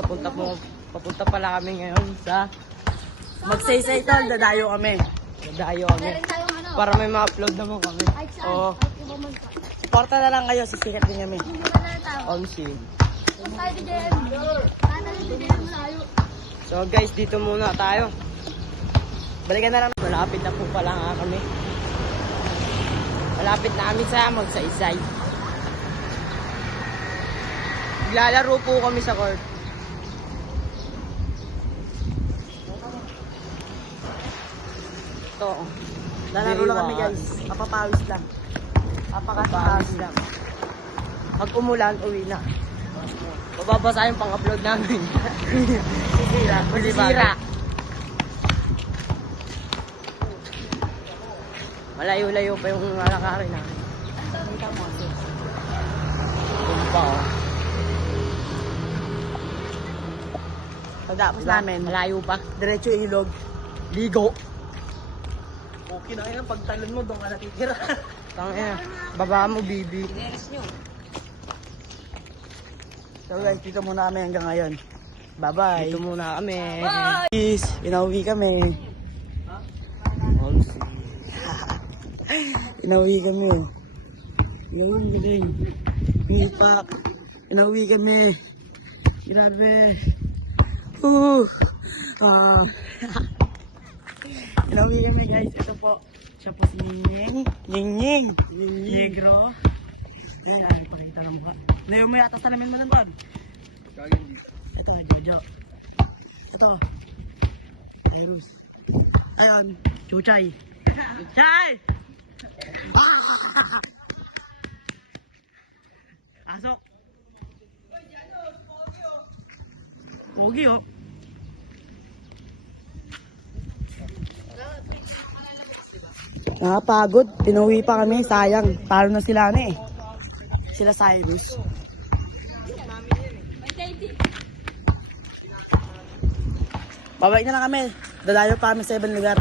Papunta pala kami ngayon sa Magsaysay tol, dadayo kami. Para may ma-upload naman kami. Oo. Suporta na lang kayo, sisikat din kami. Omsi. So guys, dito muna tayo. Balikan na lang. Malapit na po pala nga kami. Malapit na kami sa Magsaysay. Naglalaro po kami sa court. Ito. Lalaro lang kami guys. Papapawis lang. Papakapawis lang. Pag umulan, uwi na. Mababasa yung pang-upload namin. Sisira. Malayo-layo pa yung lalakarin namin. Tumpa oh. Pagdapos namin, malayo pa. Diretso ilog. Ligo. Okay na yan, pagtalon mo, doon ka natitira. Tangina, baba mo, bibi. So guys, dito muna kami hanggang ngayon. Bye-bye. Dito muna kami. Peace. Inauwi kami. Inauwi kami. Galing. Ipak. Inauwi kami. Grabe. Inauwi kami guys. Ito po. Siya po si Ningning. Negro. Ayan, pakita lang ba? Layo mo yata sa namin mo ng bag. Ito, Jojo. Ito. Iris. Ayun, Chuchay. Chuchay! Asok. Pogi oh. Nakapagod. Pinuwi pa kami. Sayang. Talo na sila na eh. Sila Cyrus. Babalik na lang kami. Dadayo pa kami sa ibang lugar.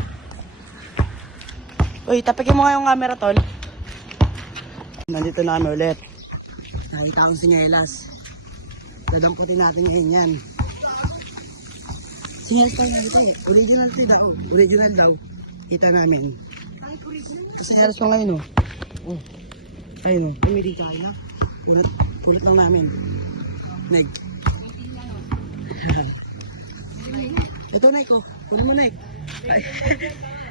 Uy, tapikin mo nga yung camera, tol. Nandito na kami ulit. Nakita akong sinyelas. Dadamputin natin ngayon yan. Sinyelas pa yung nakita eh. Original din ako. Original daw. Kita namin. Sinyelas pa ngayon oh. Oh. Ayun oh. Pumili tayo na. Pulit lang namin. Neg. Ito Neg oh. Pulit mo Neg.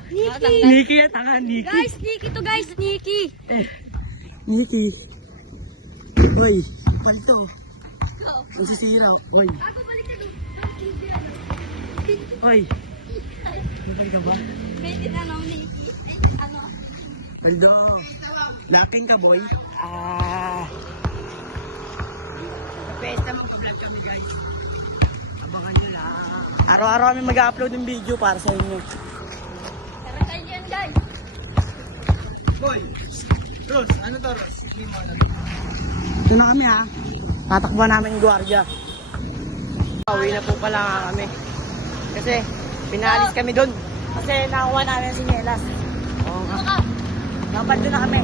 Nikki yan, taka, Nikki. Guys, Nikki to guys, Nikki. Nikki. Uy, palito. Ang sisira. Uy. Uy. Napal ka ba? Pwede na lang, Nikki. Ano? Paldo. Nakin ka, boy. Sa pesta mo, ka-vlog kami, guys. Abangan nyo lang. Araw-araw kami mag-upload ng video para sa inyo. Tara tayo yan, guys. Boy, Rose, ano to, Rose? Ito na kami ha. Tatakbuhan namin yung gwardiya. Uwi na po pala nga kami. Kasi pinalis kami doon. Kasi nakuha namin si Nelas. Oo nga. Dapat doon na kami.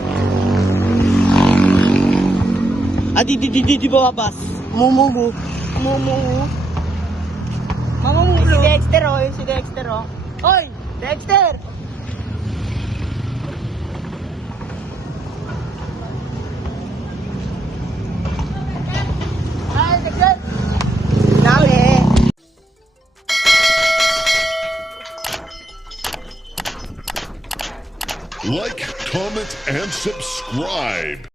Di babas. Mumumu. Si Dexter oh. Si Dexter oh. Hoy! Dexter! Hi, Dexter! Dami! Like, comment, and subscribe.